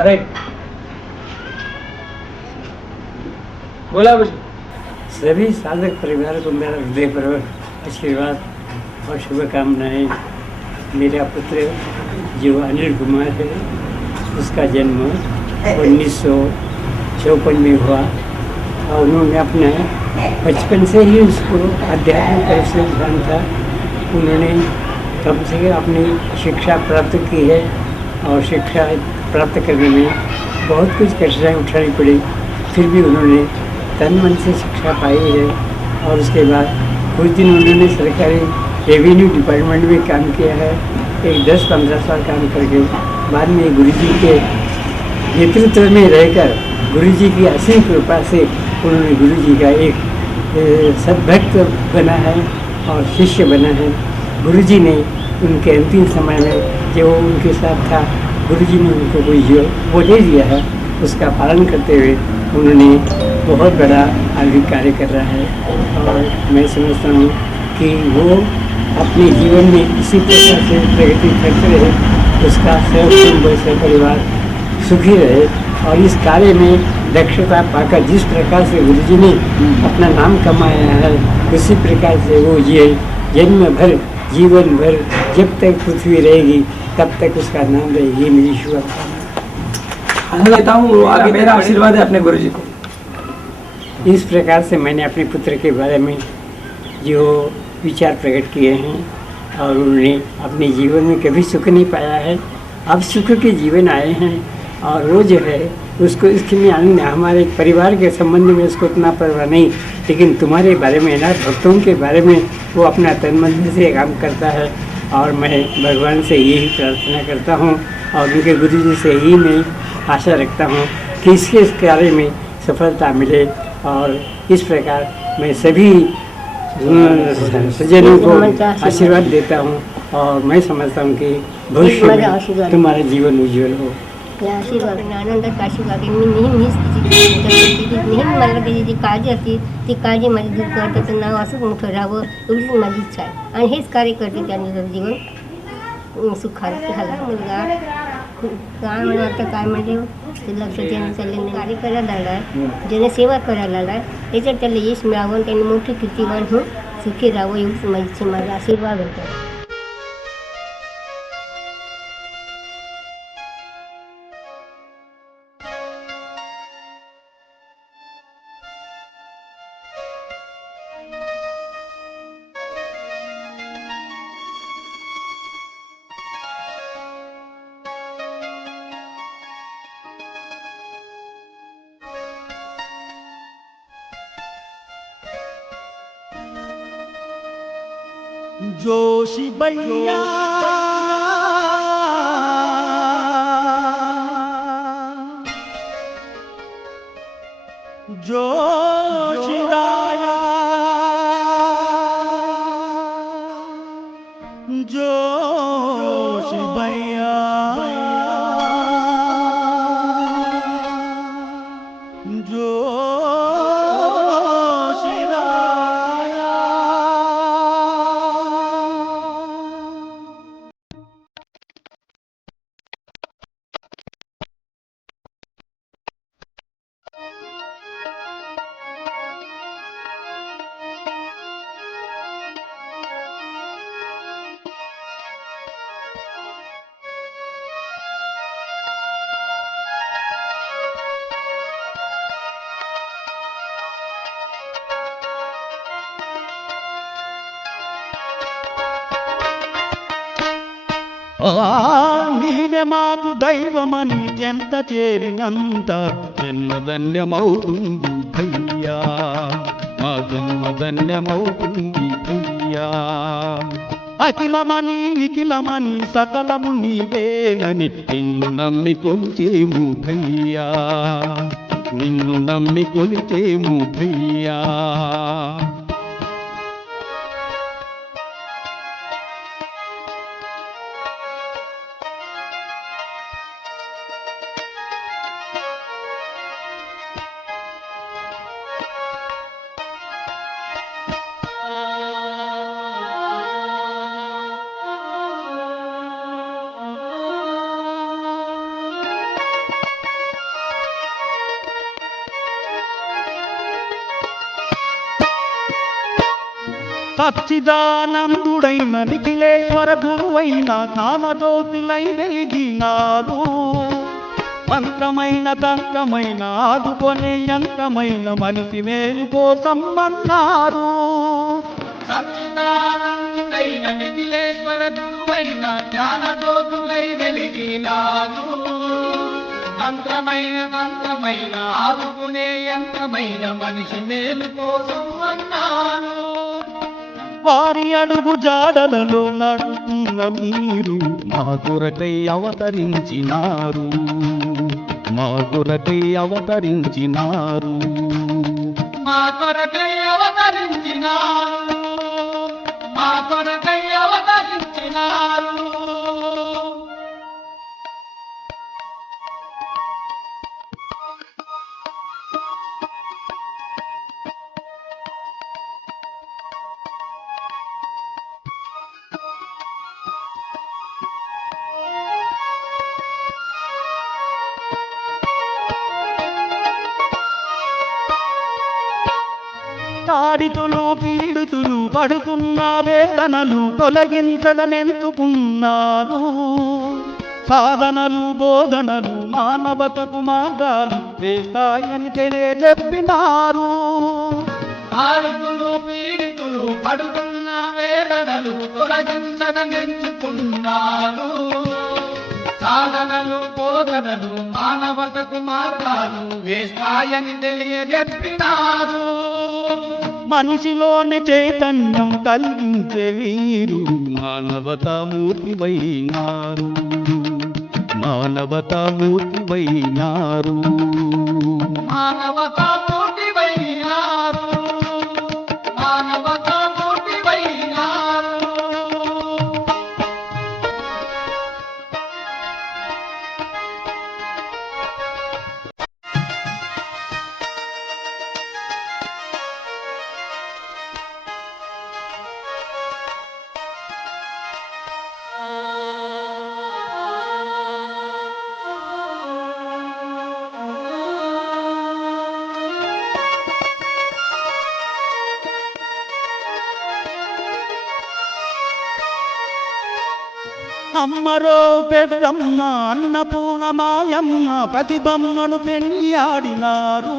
अरे बोला कुछ। सभी साधक परिवार को मेरा हृदयपूर्वक आशीर्वाद और शुभकामनाएं। मेरा पुत्र जो अनिल कुमार है, उसका जन्म 1954 में हुआ और उन्होंने अपने बचपन से ही उसको आध्यात्मिक तरफ से ध्यान था। उन्होंने कम से कम अपनी शिक्षा प्राप्त की है और शिक्षा प्राप्त करने में बहुत कुछ कठिनाई उठानी पड़ी, फिर भी उन्होंने तन मन से शिक्षा पाई है। और उसके बाद कुछ दिन उन्होंने सरकारी रेवेन्यू डिपार्टमेंट में काम किया है। एक 10-15 साल काम करके बाद में गुरुजी के नेतृत्व में रहकर गुरुजी की असीम कृपा से उन्होंने गुरुजी का एक सद्भक्त बना है और शिष्य बना है। गुरुजी ने उनके अंतिम समय में जो उनके साथ था, गुरुजी ने उनको कोई जो वो दे दिया है, उसका पालन करते हुए उन्होंने बहुत बड़ा आगे कार्य कर रहा है। और मैं समझता हूँ कि वो अपने जीवन में इसी प्रकार से प्रगति करते रहे, उसका सब परिवार सुखी रहे और इस कार्य में दक्षता पाकर जिस प्रकार से गुरुजी ने अपना नाम कमाया है, उसी प्रकार से वो जन्म भर जीवन भर जब तक पृथ्वी रहेगी तब तक उसका नाम रहेगी। मेरी शुभकामना देता हूँ, आगे मेरा आशीर्वाद है अपने गुरुजी को। इस प्रकार से मैंने अपने पुत्र के बारे में जो विचार प्रकट किए हैं और उन्होंने अपने जीवन में कभी सुख नहीं पाया है, अब सुख के जीवन आए हैं और वो जो है उसको इसमें आनंद। हमारे परिवार के संबंध में उसको उतना परवाह नहीं, लेकिन तुम्हारे बारे में ना, भक्तों के बारे में वो अपना तन मन से काम करता है। और मैं भगवान से यही प्रार्थना करता हूँ और उनके गुरुजी से ही मैं आशा रखता हूँ कि इसके इस कार्य में सफलता मिले। और इस प्रकार मैं सभी सज्जनों को आशीर्वाद देता हूँ और मैं समझता हूँ कि भविष्य में तुम्हारा जीवन उज्ज्वल हो। आनंदात आशीर्वाद मी नेहमीच नेहमी मला त्याची जी काळजी असते ती काळजी माझी दूर करत त्याचं नाव असंच मोठं राहावं एवढीच माझी इच्छा आहे आणि हेच कार्य करते त्याने जीवन सुखात झाला मुलगा काय म्हणून आता काय म्हणजे ते लक्ष देणं चाललेलं कार्य करायला लागला आहे, ज्याने सेवा करायला लागला आहे, याच्यात त्याला यश मिळावं आणि त्यांनी मोठी कीर्तिवान होऊन सुखी राहावं एवढीच माझी इच्छा, माझा आशीर्वाद होता। जोशी भैया जोशी राया जोशी भैया जोशी राया। నీవే మాకు దైవమని ఎంత చేరినంత జన్మధన్యమవుతుంది భయ్యా, మా జన్మధన్యమవుతుంది భయ్యా। అఖిలమని నిఖిలమని సకలము నీవేనని నిన్ను నమ్మి కొలిచేము భయ్యా, నిన్ను నమ్మి కొలిచేము భయ్యా। సచ్చిదానందుడైన నిఖిలేశ్వర గురువైన జ్ఞానజ్యోతులై వెలిగినారు. మంత్రమైన తంత్రమైన ఆదుకొనే యంత్రమైన మనిషి మేలు కోసం అన్నారు. సచ్చిదానందుడైన నిఖిలేశ్వర గురువైన జ్ఞానజ్యోతులై వెలిగినారు. మంత్రమైన ఆదుకునే యంత్రమైన మనిషి మేలు కోసం అన్నారు. వారి అడుగు జాడలలో నడుస్తున్న మీరు మా కొరకై అవతరించినారు. మా కొరకై అవతరించినారు. మా కొరకై అవతరించినారు. మా కొరకై అవతరించినారు. తాడితులు పీడితులు పడుతున్న వేదనలు తొలగించదనెందుకున్నారు. సాధనలు బోధనలు మానవతకు మార్గాలు వేస్తాయని తెలియజెప్పినారు. తాడితులు పీడితులు పడుతున్న వేదనలు తొలగించదనెందుకున్నారు. సాధనలు బోధనలు మానవతకు మార్గాలు వేస్తాయని తెలియజెప్పినారు. మనిషిలోని చైతన్యం కలిగించే వీరు మానవతామూర్తివైనారు. మానవతామూర్తివైనారు. మానవతామూర్తివైనారు. మానవతామూర్తివైనారు. అమ్మరో పెద్దమ్మ అన్నపూర్ణమాయమ్మ ప్రతిబమ్మను పెళ్ళియాడినారు.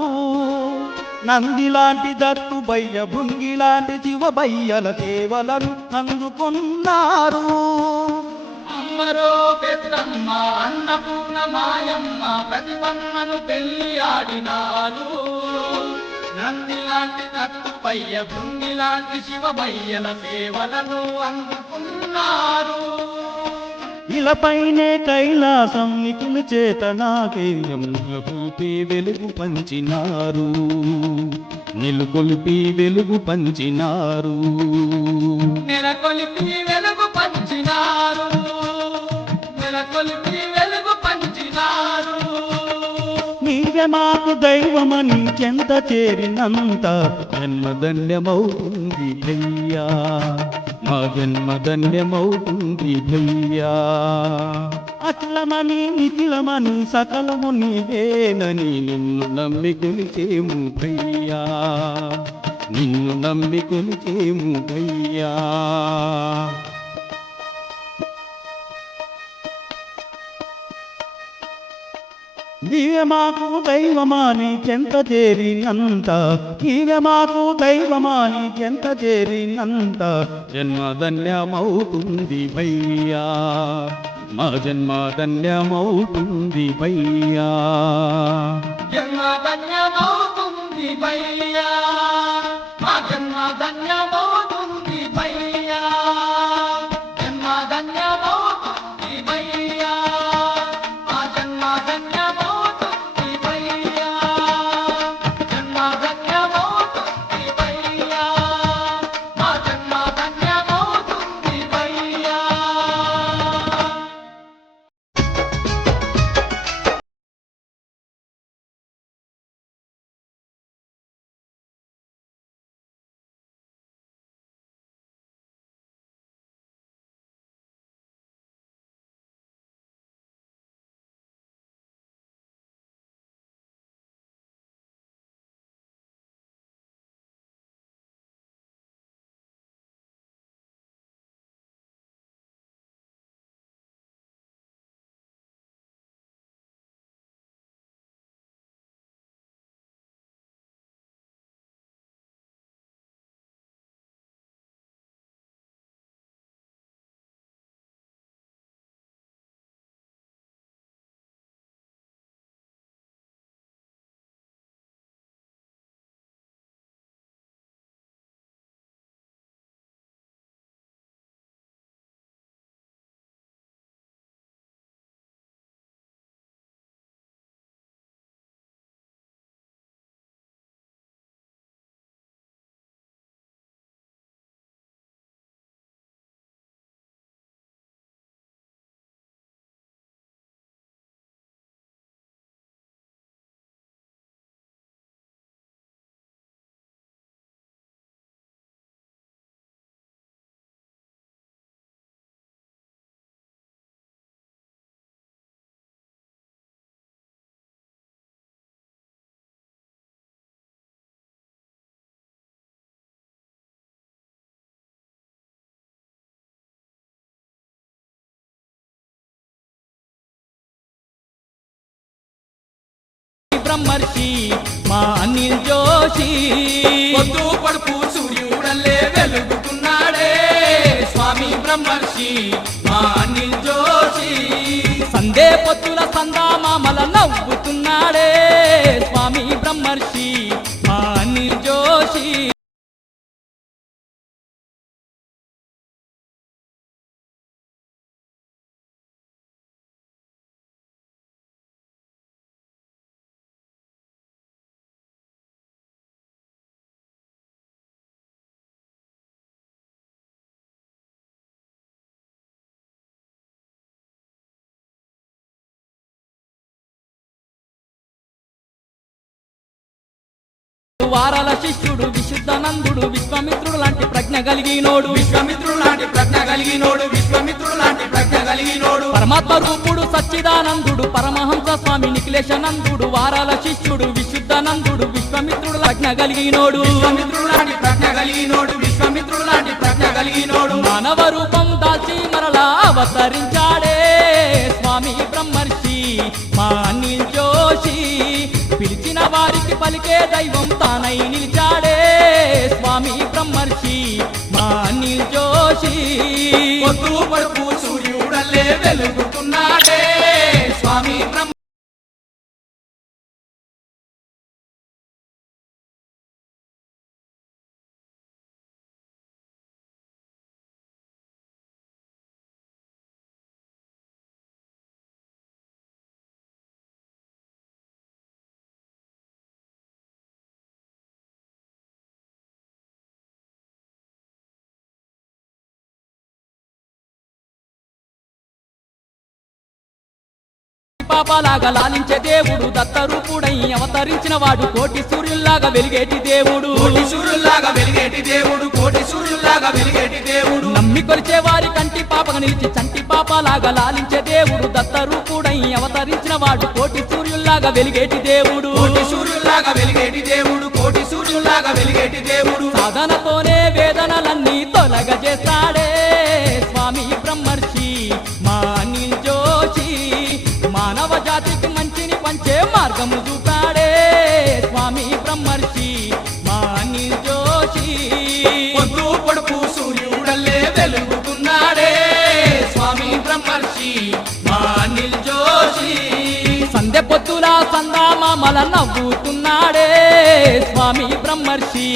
నందిలాంటి దత్తుబయ్య భృంగిలాంటి శివబయ్యల సేవలను అందుకున్నారు. అమ్మరో పెద్దమ్మ అన్నపూర్ణమాయమ్మ ప్రతిబమ్మను పెళ్ళియాడినారు. నందిలాంటి దత్తుబయ్య భృంగిలాంటి శివబయ్యల సేవలను అందుకున్నారు. ఇలపైనే కైలాసం నిఖిల చేత నాకేయం నిలుకొల్పి వెలుగు పంచినారు. నిలుకొల్పి వెలుగు పంచినారు. నెలకొల్పి వెలుగు పంచినారు. నెలకొల్పి వెలుగు పంచినారు. నీవే మాకు దైవమని చెంత చేరినంత జన్మధన్యమవుతుంది భయ్యా. మా జన్మధన్యమవుతుంది భయ్యా. అఖిలమని నిఖిలమని సకలము నీవేనని నిన్ను నమ్మి కొలిచేము భయ్యా. నిన్ను నమ్మి కొలిచేము భయ్యా. నీవే మాకు దైవమాని చెంత చేరినంత. నీవే మాకు దైవమాని చెంత చేరినంత జన్మధన్యమవుతుంది భయ్యా. మా జన్మధన్యమవుతుంది భయ్యా. జన్మధన్యమవుతుంది భయ్యా. మా జన్మధన్యమవుతుంది భయ్యా. జన్మధన్యమవుతుంది భయ్యా. మా జన్మధన్యమవుతుంది భయ్యా. జన్మధన్యమవుతుంది భయ్యా. మా జన్మధన్యమవుతుంది భయ్యా. బ్రహ్మర్షి మా అనిల్ జోషి పొద్దు పడుపు సూర్యుడల్లే వెలుగుతున్నాడే స్వామి బ్రహ్మర్షి మా అనిల్ జోషి సందే పొత్తుల సందామామల నవ్వుతున్నాడే స్వామి బ్రహ్మర్షి మా అనిల్ జోషి వారాల శిష్యుడు విశుద్ధానందుడు విశ్వామిత్రుడు లాంటి ప్రజ్ఞ కలిగినోడు విశ్వామిత్రుడు లాంటి ప్రజ్ఞ కలిగినోడు విశ్వామిత్రుడు లాంటి ప్రజ్ఞ కలిగినోడు పరమాత్మ రూపుడు సచ్చిదానందుడు పరమహంస స్వామి నిఖిలేశానందుడు వారాల శిష్యుడు విశుద్ధానందుడు విశ్వామిత్రుడు ప్రజ్ఞ కలిగినోడు విశ్వామిత్రుడు లాంటి ప్రజ్ఞ కలిగినోడు విశ్వామిత్రుడు లాంటి ప్రజ్ఞ కలిగినోడు మానవ రూపం దాల్చి మరలా అవతరించాడే స్వామి బ్రహ్మర్షి మా అనిల్ జోషి పిలిచిన వారికి పలికే దైవం తానై నిలిచాడే స్వామి బ్రహ్మర్షి మా అనిల్ జోషి పొద్దు పడుపు సూర్యుడల్లే వెలుగుతున్నాడే స్వామి బ్రహ్మ పాపాలాగా లాలించే దేవుడు దత్తరూపుడై అవతరించిన వాడు కోటి సూర్యుల్లాగా వెలిగేటి దేవుడు కోటి సూర్యుల్లాగా వెలిగేటి దేవుడు కోటి సూర్యుల్లాగా వెలిగేటి దేవుడు నమ్మి కొలిచే వారి కంటి పాపగా నిలిచి చంటి పాపాలాగా లాలించే దేవుడు దత్తరూపుడై అవతరించిన వాడు కోటి సూర్యుల్లాగా వెలిగేటి దేవుడు కోటి సూర్యుల్లాగా వెలిగేటి దేవుడు కోటి సూర్యుల్లాగా వెలిగేటి దేవుడు సాధనతోనే వేదనలన్నీ తొలగజేస్తాడే స్వామి బ్రహ్మర్షి మా అనిల్ జోషి మానవ జాతికి మంచిని పంచే మార్గము చూపాడే స్వామి బ్రహ్మర్షి మా అనిల్ జోషి పొద్దు పొడుపు సూర్యుడల్లే వెలుగుతున్నాడే స్వామి బ్రహ్మర్షి మా అనిల్ జోషి సంధ్య పొత్తుల సందామామల నవ్వుతున్నాడే స్వామి బ్రహ్మర్షి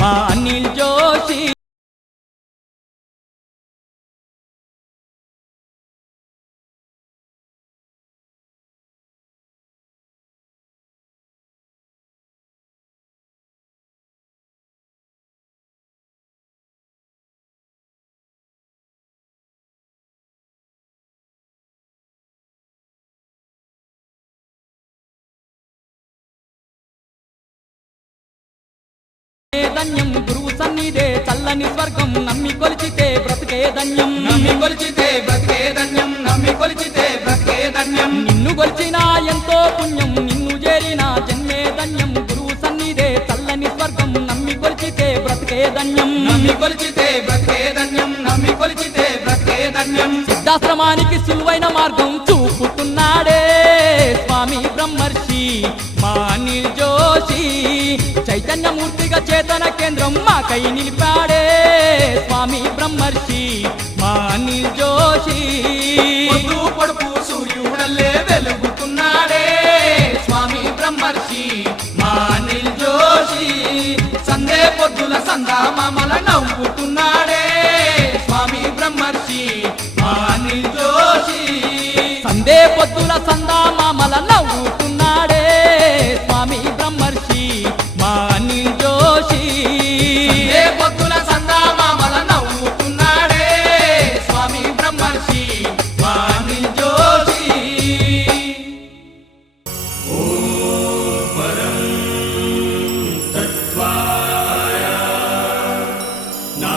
మా అనిల్ జోషి ధన్యం గురువు సన్నిధే చల్లని స్వర్గం నమ్మి కొలిచితే బ్రతికే ధన్యం నమ్మి కొలిచితే బ్రతికే ధన్యం నమ్మి కొలిచితే బ్రతికే ధన్యం నిన్ను కొలిచిన ఎంతో పుణ్యం నిన్ను చేరిన జన్మే ధన్యం గురువు సన్నిధే చల్లని స్వర్గం నమ్మి కొలిచితే బ్రతికే ధన్యం నమ్మి కొలిచితే బ్రతికే ధన్యం నమ్మి కొలిచితే బ్రతికే ధన్యం సిద్ధాశ్రమానికి సులువైన మార్గం చూపుతున్నాడే స్వామి బ్రహ్మర్షి మా అనిల్ జోషి చైతన్యమూర్తిగా చేతన కేంద్రం మాకై నిలిపాడే స్వామి బ్రహ్మర్షి మా అనిల్ జోషి పొద్దు పొడుపు సూర్యుడల్లే వెలుగుతున్నాడే స్వామి బ్రహ్మర్షి మా అనిల్ జోషి సందే పొద్దుల సందామామల నవ్వుతున్నాడే స్వామి బ్రహ్మర్షి మా అనిల్ జోషి సందే పొద్దుల సందామామల నవ్వుతున్నాడే స్వామి బ్రహ్మర్షి మా అనిల్ జోషి సందే పొద్దుల సందామామల నవ్వుతున్నాడే స్వామి బ్రహ్మర్షి మా అనిల్ జోషి నా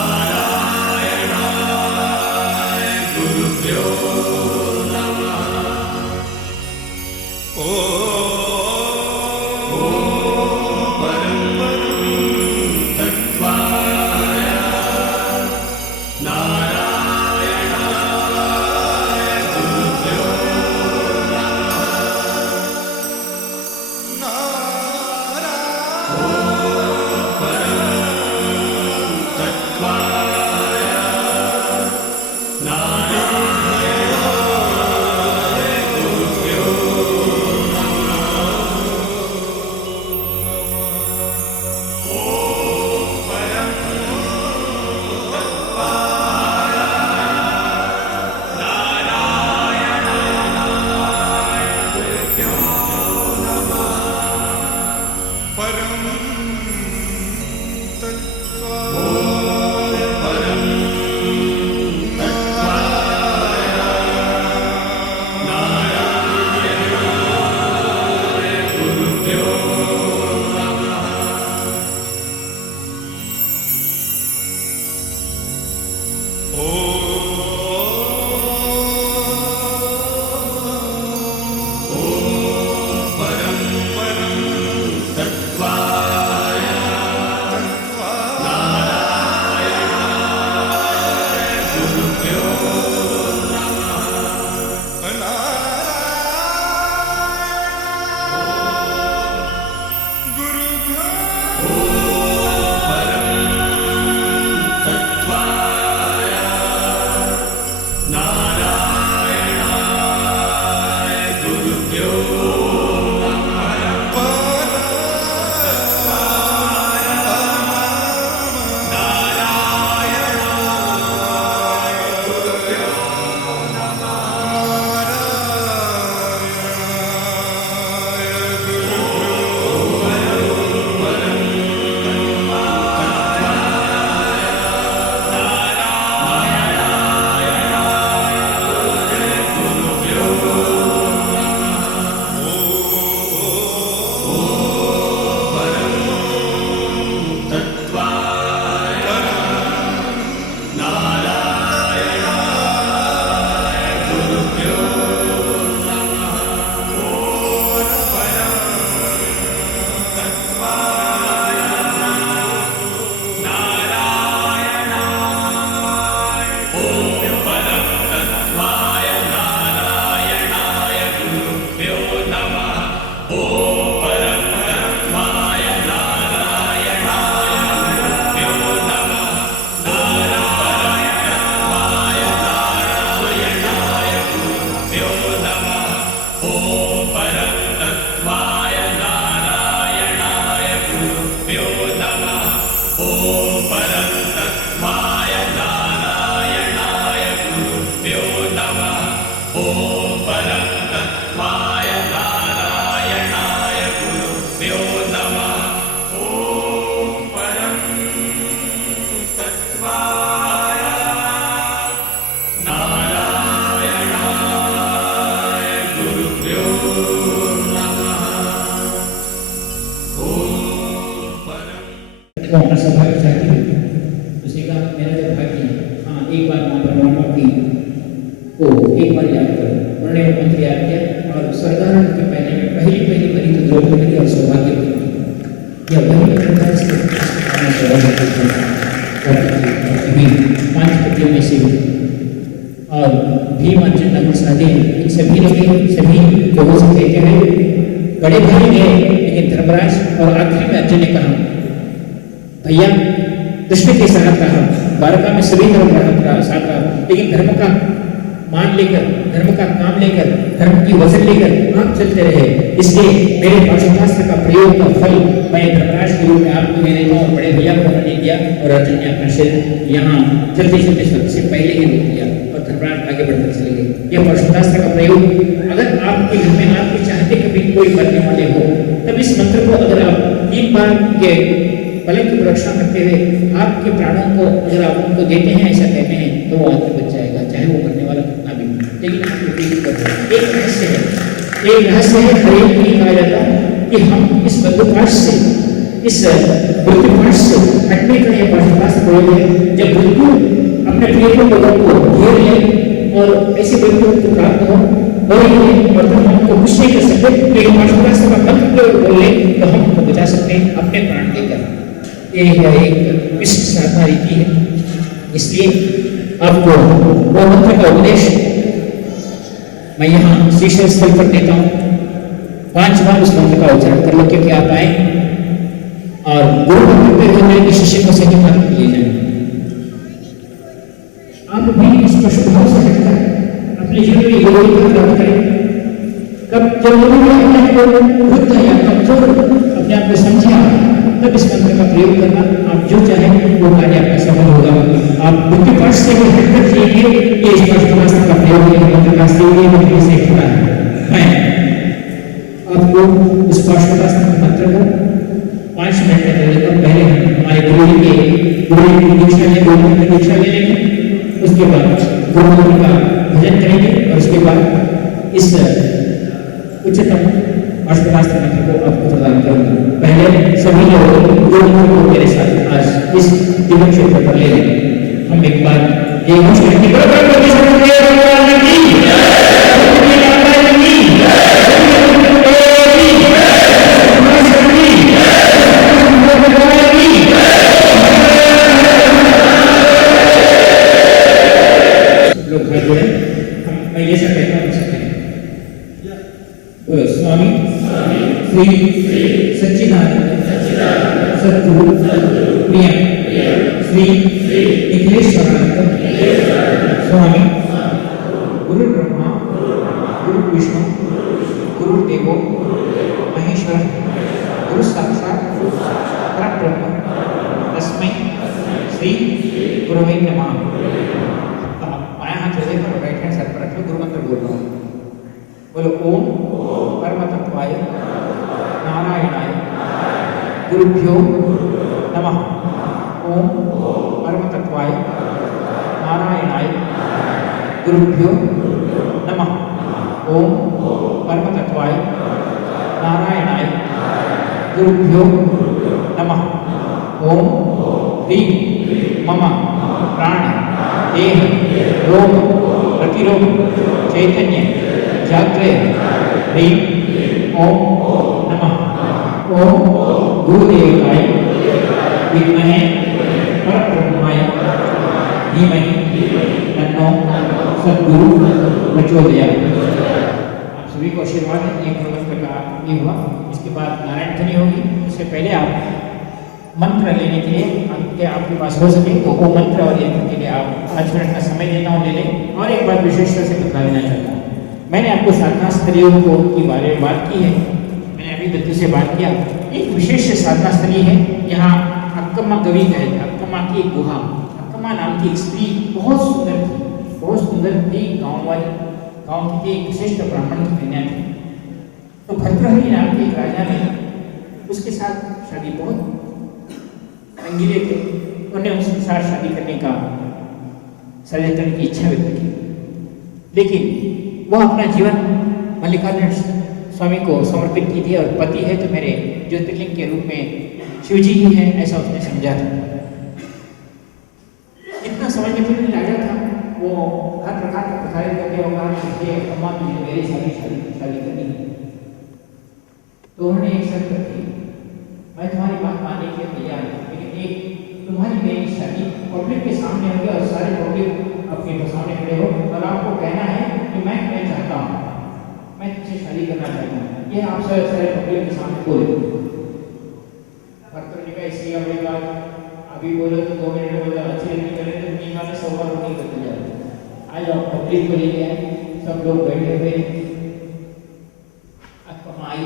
तो अपना सौभाग्य चाहती हूँ। उसने कहा मेरा जो भाग्य, हाँ एक बार माँ परमात्मा की को एक बार याद करो। उन्होंने मंत्र याद किया और स्वर्गारोहण के पहले में पहली बनी तो द्रौपदी और सौभाग्य की यह वही प्रकार से पांच पतियों में से और भीम अर्जुन नकुल सहदेव इन सभी ने सभी लोगों से कहते हैं बड़े भाई गए, लेकिन धर्मराज और आखिरी में अर्जुन ने कहा भैया कृष्ण के साथ रहा, द्वारका में सभी धर्म साथ रहा, लेकिन धर्म का मान लेकर, धर्म का काम लेकर, धर्म की वजन लेकर आप चलते रहे। इसलिए मेरे पाशुपतास्त्र का प्रयोग का फल मैं धर्मराज के रूप में आपको दे देता हूँ। बड़े भैया को उन्होंने दिया और अर्जुन ने अपना सिर यहाँ चलते चलते सबसे पहले ही रोक दिया और धर्मराज आगे बढ़कर चले गए। यह पाशुपतास्त्र का प्रयोग अगर आपके घर में आपके चाहते कभी कोई मरने वाले हो, तब इस मंत्र को अगर आप 3 बार के फलक की रक्षा करते हुए आपके प्राणों को अगर आप उनको देते हैं, ऐसा कहते हैं, तो वो आगे बच जाएगा, चाहे वो करने वाला कितना भी। लेकिन आप एक रहस्य है, एक रहस्य है, हर एक नहीं कहा जाता कि हम इस बद्धपाश से, इस मृत्युपाश से हटने का यह पाशुपतास्त्र प्रयोग है। जब मृत्यु अपने प्रिय लोगों को घेर ले और ऐसी मृत्यु को प्राप्त हो और हमको कुछ नहीं कर सकते, लेकिन पाशुपतास्त्र का मंत्र प्रयोग बोल ले तो हम उनको बचा सकते हैं अपने प्राण देकर। यह एक विशिष्ट साधना रीति है। इसलिए आपको वो मंत्र का उपदेश मैं यहाँ शीशे स्थल पर देता हूँ। 5 बार उस मंत्र का उच्चारण कर लो, क्योंकि आप आए और गुरु मंत्र पे होने के शिष्य को सही मार्ग लिए जाए। आप भी इस पशुभाव से हटकर अपने जीवन में योग्यता प्राप्त करें। कब जब लोगों ने अपने आप को वृद्ध या कमजोर अपने आप को समझा, तब इस मंत्र का प्रयोग करना, आप जो चाहें वो कार्य आपका सफल होगा। आप मृत्युपाश से भी हटकर जिएंगे, ये इस पाशुपतास्त्र का प्रयोग है, मंत्र का सीधे से खुला है। मैं आपको उस पाशुपतास्त्र के मंत्र को 5 मिनट में कर लेता हूँ। पहले हमारे गुरु जी की दीक्षा ले लेंगे, उसके बाद गुरु मंत्र का भजन करेंगे और उसके बाद इस उच्चतम पाशुपतास्त्र मंत्र को आपको प्रदान करूंगा। पहले सभी लोग जो मेरे साथ आज इस दिव्य क्षेत्र पर ले लें। हम एक बार ये घोषणा की बराबर को किसान के भगवान की लोग हाथ जोड़े मैं ये सब कहता हूँ सकते बोलो स्वामी श्री सच्चिदानंद सद्गुरु प्रिय श्री निखिलेश्वरानंद स्वामी गुरु ब्रह्मा गुरु विष्णु गुरु देवो महेश्वर गुरु साक्षात परब्रह्म तस्मै श्री गुरुवे नमः। बायां हाथ हृदय पर राइट हैंड सर पर रख लो, गुरु मंत्र बोल रहा हूँ। बोलो ओम परम तत्वाय नारायणाय गुरुभ्यो नमः। ओम परम तत्वाय नारायणाय गुरुभ्यो नमः। ओम परम तत्वाय नारायणाय गुरुभ्यो नमः। ओम ह्रीं मम प्राण देह रोग प्रतिरोग चैतन्य जाग्रय ह्रीं ओम नमः। ओम गुरुदेवाय विद्महे परब्रह्माय धीमहि तन्नो सद्गुरु प्रचोदयात्। आप सभी को आशीर्वाद है। एक मंत्र का ये हुआ, इसके बाद नारायण ध्वनि होगी। उससे पहले आप मंत्र लेने के लिए आपके पास हो सके तो वो मंत्र और यंत्र के लिए आप 5 मिनट का समय देता हूँ, ले लें। और एक बात विशेषता से बता देना चाहता हूँ, मैंने आपको साधना स्थलियों को के बारे में बात की है, मैंने अभी दत्तू से बात किया। एक विशेष साधना स्थली है, यहाँ अक्कम्मा गवी है, अक्कम्मा की एक गुहा, अक्कम्मा नाम की एक स्त्री बहुत सुंदर थी, बहुत सुंदर थी। गाँव की एक विशिष्ट ब्राह्मण की कन्या थी। तो भर्तृहरि नाम के एक राजा ने उसके साथ शादी, बहुत रंगीले थे, उन्होंने उसके साथ शादी करने का षड्यंत्र की इच्छा व्यक्त की, लेकिन वह अपना जीवन मल्लिकार्जुन स्वामी को समर्पित की थी और पति है तो मेरे ज्योतिर्लिंग के रूप में शिव जी ही है, ऐसा उसने समझा था। इतना समझने के लिए राजा था, वो हर प्रकार का प्रसारित करके होगा कि अम्मा मुझे मेरी शादी करनी है। तो उन्होंने एक शर्त रखी, मैं तुम्हारी बात मानने के लिए तैयार हूँ, लेकिन एक तुम्हारी मेरी शादी पब्लिक के सामने होगी और सारे पब्लिक आपके सामने खड़े हो और आपको कहना है कि मैं चाहता हूँ, मैं तुझसे शादी करना चाहता हूँ। ये आप सारे पब्लिक के सामने बोले। इसलिए अपनी बात अभी बोलो तो 2 मिनट बोलो, अच्छी नहीं करे तो 3 वाले 100 बार नहीं करते जाओ। आज आप पब्लिक को लेके आए, सब लोग बैठे हुए कमाई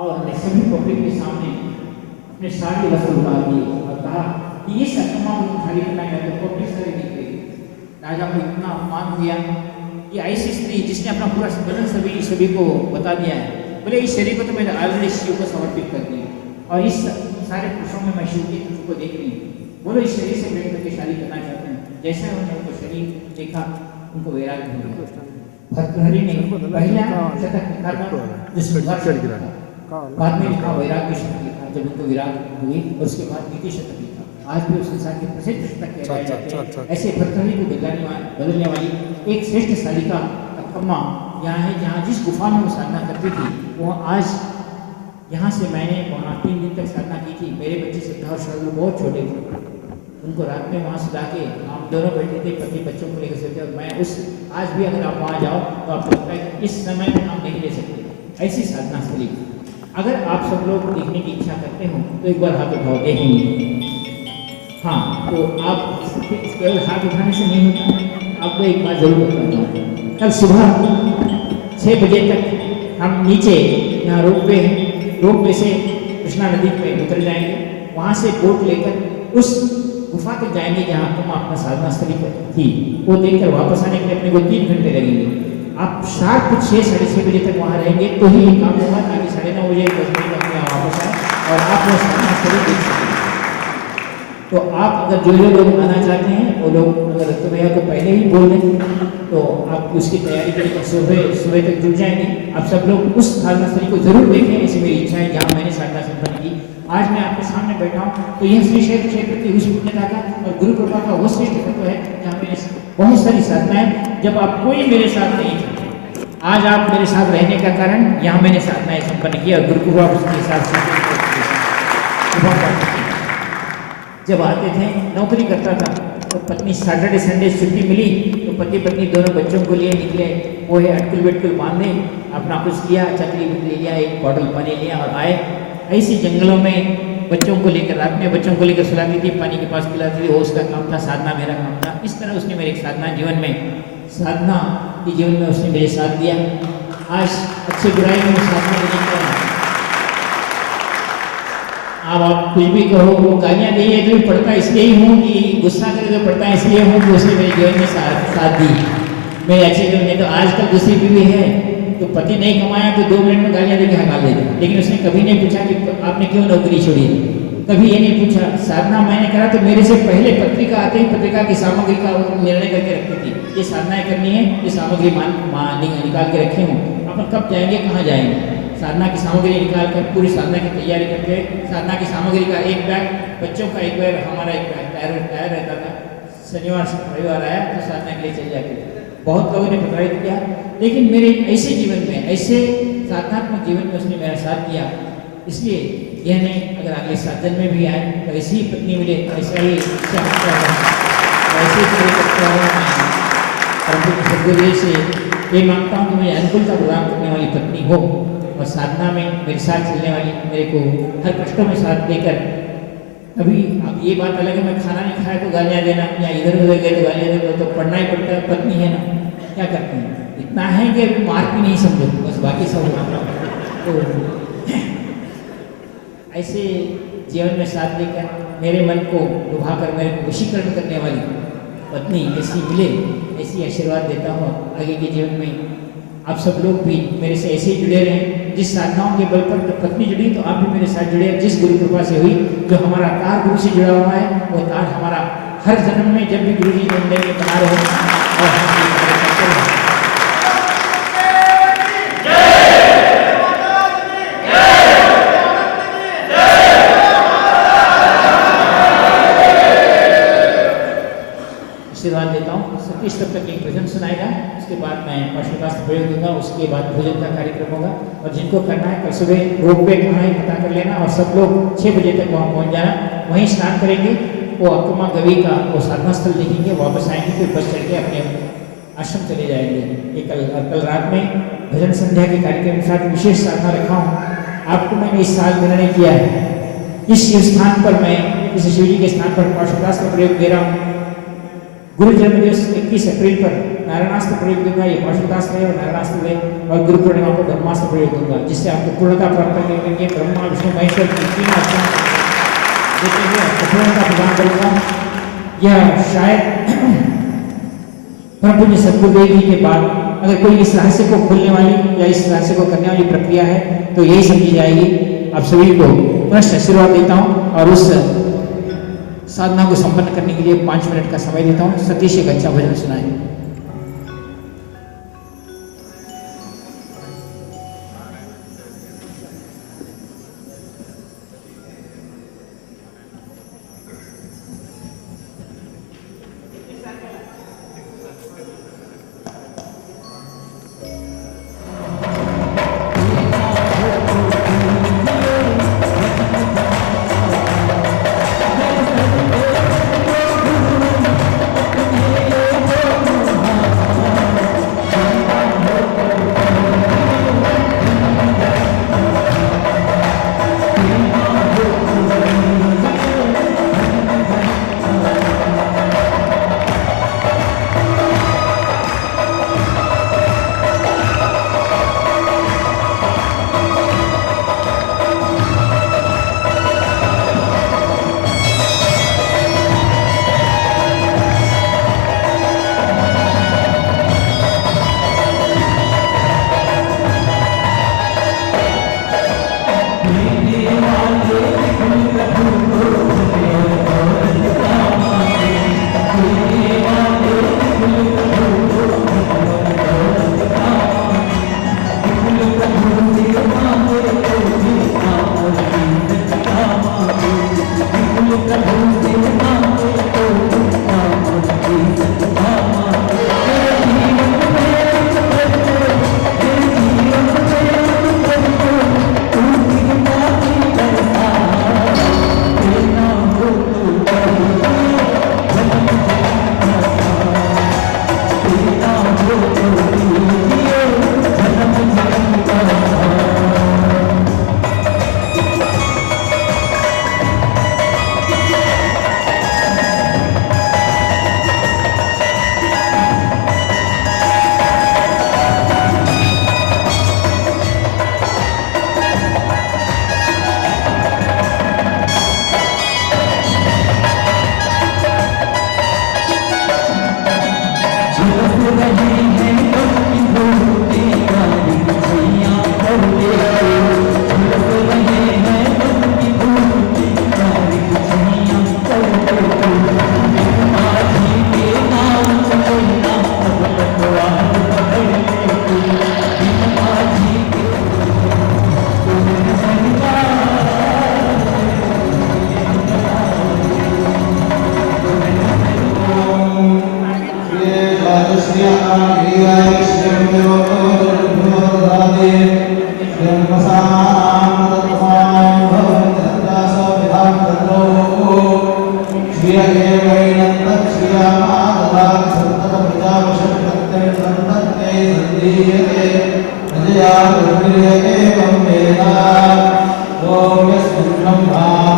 और सभी पब्लिक के सामने अपने सारे वस्त्र उतार दिए और कहा कि ये सत्मा खाली करना है। तो पब्लिक सारे दिख गई। राजा को इतना अपमान दिया, ये ऐसी स्त्री जिसने अपना पूरा बदन सभी को बता दिया है। बोले इस शरीर को तो मैंने ऑलरेडी शिव को समर्पित कर दिया और इस सारे पुरुषों में मैं शिव के पुरुष को देख रही हूँ। बोलो इस शरीर से बैठ करके शादी करना चाहते हैं। जैसे उन्होंने उनको शरीर देखा, उनको वैराग्य हो गया। भर्तृहरि ने पहला शतक लिखा था, बाद में लिखा वैराग्य शतक लिखा, जब उनको वैराग्य हुई, और उसके बाद नीति शतक लिखा। आज भी उस संसार के प्रसिद्ध शतक कहलाए जाते हैं। ऐसे भर्तृहरि को बदलने वाली एक श्रेष्ठ सालिका अक्कम्मा यहाँ है, जहाँ जिस गुफा में वो साधना करती थी, वह आज यहाँ से मैंने वहाँ 3 दिन तक साधना की थी। मेरे बच्चे सिद्धार्थ और श्रद्धा बहुत छोटे थे, उनको रात में वहाँ सुला के हम दोनों बैठे थे, पति बच्चों को लेकर सोते। और मैं उस आज भी अगर आप वहाँ जाओ तो आपको लगता है कि इस समय में हम नहीं ले सकते ऐसी साधना स्थली। अगर आप सब लोग देखने की इच्छा करते हो तो एक बार हाथ उठाओ, देखेंगे। हाँ, तो आप केवल हाथ उठाने से नहीं होता, आपको एक बात जरूर बताता हूँ। कल सुबह 6 बजे तक हम नीचे यहाँ रोपवे से कृष्णा नदी में उतर जाएंगे, वहाँ से बोट लेकर उस गुफा तक जाएंगे जहाँ तुम अपना साधना स्थली थी, वो देखकर वापस आने के लिए अपने को 3 घंटे लगेंगे। आप शार्प 6 साढ़े 6 बजे तक वहाँ रहेंगे तो ही ये काम होगा, ताकि 9:30 बजे 10 बजे तक यहाँ वापस आए और आप वो साधना स्थली देख सकें। तो आप अगर जो लोग आना चाहते हैं वो लोग अगर दत्त भैया को पहले ही बोल दें तो आप उसकी तैयारी करें, सुबह तक जुट जाएंगे। आप सब लोग उस साधना स्थली को जरूर देखें, ऐसी मेरी इच्छा है जहाँ मैंने साधना संपन्न की। आज मैं आपके सामने बैठा हूँ तो यह श्री क्षेत्र की उस पुण्यता का और गुरु कृपा का वो श्रेष्ठ तत्व है बहुत सारी साधनाएं जब आप कोई मेरे साथ नहीं थे, आज आप मेरे साथ रहने का कारण यहाँ मैंने साधनाएं संपन्न किया। गुरु कृपा उसके हिसाब से जब आते थे, नौकरी करता था तो पत्नी सैटरडे संडे छुट्टी मिली तो पति पत्नी दोनों बच्चों को लिए निकले, वो है अटकुल बेटकुल बांधे, अपना कुछ लिया, चकली ले लिया, एक बॉटल पानी लिया और आए। ऐसी जंगलों में बच्चों को लेकर, रात में बच्चों को लेकर सुलाती थी, पानी के पास पिलाती थी, वो उसका काम था, साधना मेरा काम था। इस तरह उसने मेरे साधना जीवन में, साधना के जीवन में उसने मेरे साथ दिया। आज अच्छे बुराई में साधना देने का, अब आप कुछ भी कहो, वो गालियाँ दी है तो पढ़ता इसलिए ही हूँ कि गुस्सा करे तो पढ़ता इसलिए हूँ कि उसने मेरे जीवन में साथ दी मेरे अच्छे जीवन में। तो आजकल दूसरी बीवी है तो पति नहीं कमाया तो 2 मिनट में गालियाँ देकर हटा देते, लेकिन उसने कभी नहीं पूछा कि आपने क्यों नौकरी छोड़ी, कभी ये नहीं पूछा। साधना मैंने करा तो मेरे से पहले पत्रिका आते ही पत्रिका की सामग्री का निर्णय करके रखती थी, ये साधनाएं करनी है, ये सामग्री निकाल के रखे हूँ, अपन कब जाएंगे, कहाँ जाएंगे। साधना की सामग्री निकाल कर पूरी साधना की तैयारी करके, साधना की सामग्री का एक बैग, बच्चों का एक बैग, हमारा एक बैग टायर रहता था। शनिवार से रविवार आया तो साधना के लिए चल जाते थे। बहुत लोगों ने प्रभावित किया, लेकिन मेरे ऐसे जीवन में, ऐसे साधनात्मक जीवन में उसने मेरा साथ दिया। इसलिए यह नहीं, अगर अगले 7 जन्म में भी आए तो ऐसी ही पत्नी मिले, ऐसा ही ऐसे सदगुरु से ये मांगता हूँ कि मुझे अनुकूलता प्रदान करने वाली पत्नी हो और साधना में मेरे साथ चलने वाली, मेरे को हर कष्टों में साथ देकर। अभी अब ये बात अलग है, मैं खाना नहीं खाया तो गालियाँ देना, या इधर उधर गए तो गालियाँ देना, तो पढ़ना ही पड़ता है, पत्नी है ना, क्या करते हैं। इतना है कि मार्क भी नहीं समझो, बस बाकी सब तो ऐसे जीवन में साथ देकर मेरे मन को लुभा कर मेरे को वशीकरण करने वाली पत्नी ऐसी मिले, ऐसी आशीर्वाद देता हूँ। आगे के जीवन में आप सब लोग भी मेरे से ऐसे ही जुड़े रहें। जिस साधनाओं के बल पर पत्नी जुड़ी तो आप भी मेरे साथ जुड़े। जिस गुरु कृपा से हुई, जो हमारा तार गुरु से जुड़ा हुआ है, वो तार हमारा हर जन्म में जब भी गुरु जी मंदिर में बना रहे और आशीर्वाद देता हूँ। सतीश तब तक एक भजन सुनाएगा, उसके बाद मैं पार्श्वदास्त प्रयोग दूंगा, उसके बाद भोजन का कार्यक्रम होगा। और जिनको करना है कल सुबह रोड पे कहाँ है पता कर लेना, और सब लोग 6 बजे तक वहाँ पहुँच जाना, वहीं स्नान करेंगे, वो अकुमा गवी का वो साधना स्थल देखेंगे, वापस आएंगे, फिर बस चढ़ के अपने आश्रम चले जाएंगे। ये कल रात में भजन संध्या के कार्यक्रम के साथ विशेष साधना रखा हूँ। आपको मैंने इस साल निर्णय किया है, इस शिव स्थान पर मैं, इस शिव जी के स्थान पर पार्श्वदास्त का प्रयोग दे रहा हूँ। गुरु जन्म दिवस 21 अप्रैल पर नारायणास्त्र प्रयोग दूंगा, ये पार्श्वदास्त है और नारायणास्त्र है, और गुरु पूर्णिमा को ब्रह्मास्त्र प्रयोग दूंगा, जिससे आपको पूर्णता प्राप्त करेंगे। ब्रह्मा विष्णु महेश्वर की 3 आसन देते हुए पूर्णता प्रदान करूंगा। यह शायद परम पूज्य सदगुरुदेव जी के बाद अगर कोई इस रहस्य को खोलने वाली या इस रहस्य को करने वाली प्रक्रिया है तो यही समझी जाएगी। आप सभी को पुनः आशीर्वाद देता हूँ और उस साधना को संपन्न करने के लिए 5 मिनट का समय देता हूँ। सतीश एक अच्छा भजन सुनाए।